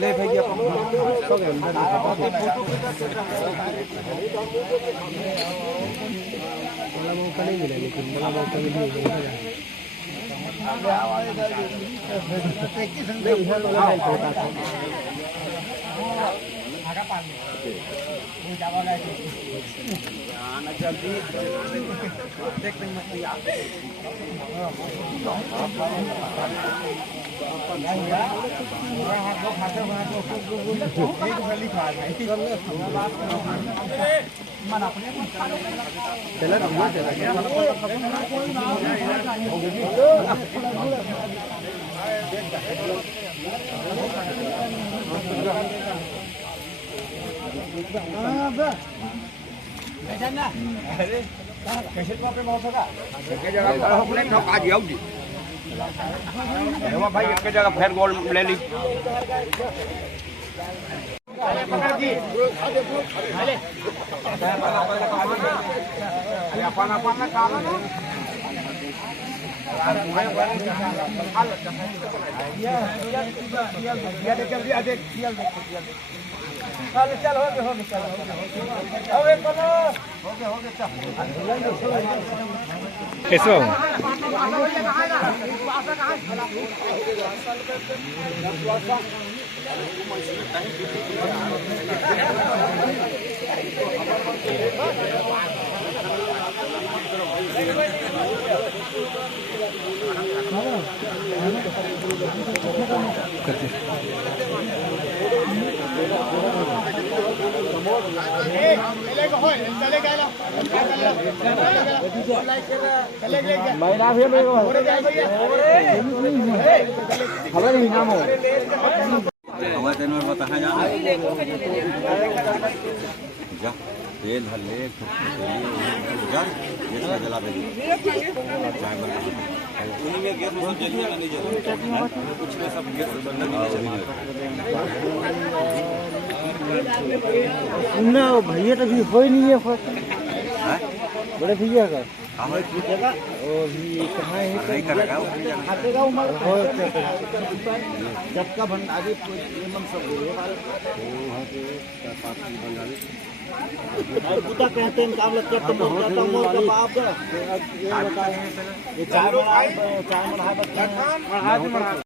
ले भैया तो गए अंदर बड़ा मौका नहीं मिला, लेकिन बड़ा मौका मिल गया। कैसे तो आपने बहुत होगा भाई एक जगह फिर गोल ले ली। चल कैसे खबर ही नाम हो तेल हल्ले जला दे चाय बना ना भैया तो भी हो ही नहीं है बड़े भैया का जब का भंडारी बुता कहते हैं काम लगता है चाय